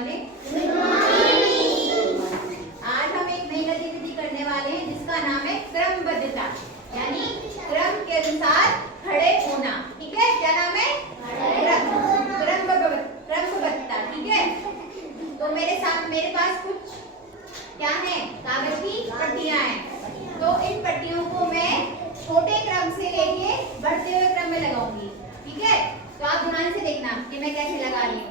Morning. Good morning. आज हम एक नई गतिविधि करने वाले हैं जिसका नाम है क्रमबद्धता, यानी क्रम के अनुसार खड़े होना। ठीक है, क्या नाम है? क्रमबद्धता। ठीक है, तो मेरे पास कुछ क्या है, कागज की पट्टियां हैं। तो इन पट्टियों को मैं छोटे क्रम से लेके बढ़ते हुए क्रम में लगाऊंगी। ठीक है, तो आप ध्यान से देखना कि मैं कैसे लगा रही हूँ।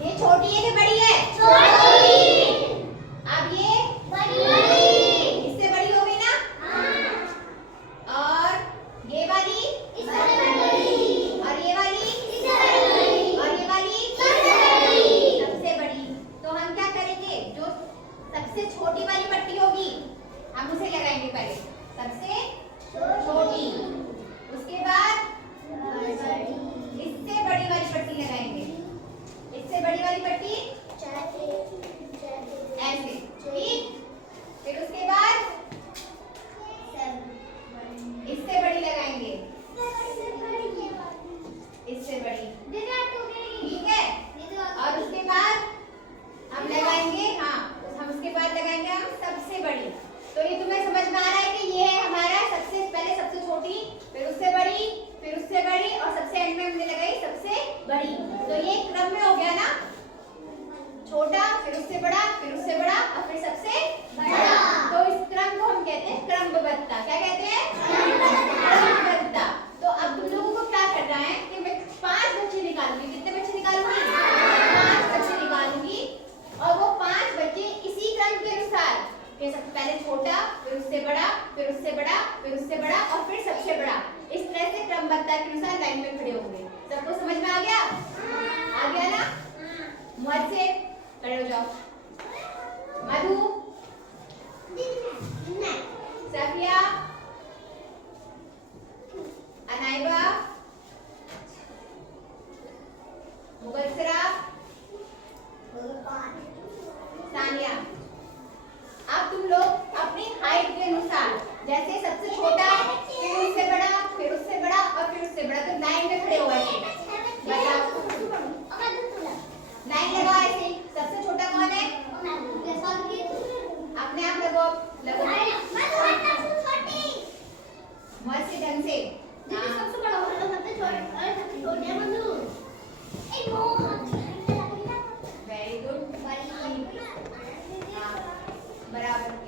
ये छोटी है कि बड़ी है? छोटी। अब ये बड़ी। इससे बड़ी होगी ना? हाँ। और ये वाली इससे बड़ी। और ये वाली इससे बड़ी। और ये वाली सबसे बड़ी। तो हम क्या करेंगे, जो सबसे छोटी वाली पट्टी होगी हम उसे लगाएंगे पहले, सबसे छोटी। उसके बाद इससे बड़ी वाली पट्टी लगाएंगे, इससे बड़ी वाली पट्टी ऐसे। ठीक, फिर उसके बाद इससे बड़ी लगाएंगे, इससे बड़ी। ठीक है, और उसके बाद हम लगाएंगे, हाँ हम उसके बाद लगाएंगे हम सबसे बड़ी। तो ये तुम्हें समझ में आ रहा है कि ये है हमारा सबसे पहले सबसे छोटी, फिर उससे बड़ी, फिर उससे बड़ी, और सबसे एंड में हमने लगाई सबसे बड़ी। तो ये क्रम में हो गया ना, छोटा, फिर उससे बड़ा, फिर उससे बड़ा, और फिर सबसे बड़ा। तो इस क्रम को हम कहते हैं क्रमबद्धता। क्या कहते हैं? क्रमबद्धता। तो अब तुम लोगों को क्या करना है कि मैं 5 बच्चे निकालूंगी। कितने बच्चे निकालूंगी? 5 बच्चे निकालूंगी, और वो 5 बच्चे इसी क्रम के अनुसार, सबसे पहले छोटा, फिर उससे बड़ा, फिर उससे बड़ा, फिर उससे बड़ा, और फिर सबसे बड़ा। इस तरह से क्रमबद्धता के अनुसार लाइन में खड़े होंगे। सबको समझ में आ गया? आ गया ना? मुझ से खड़े हो जाओ। मधु, सफिया, अनाइबा, मुगलसरा, सानिया। अब तुम लोग अपनी हाइट के अनुसार, जैसे सबसे छोटा, फिर उससे बड़ा, फिर उससे बड़ा, और फिर उससे बड़ा, तो लाइन में खड़े हो ऐसे। बताओ, लाइन लगाओ ऐसे। सबसे छोटा कौन है? अपने आप लगो, लगो मस्त ढंग से। वेरी गुड, बराबर।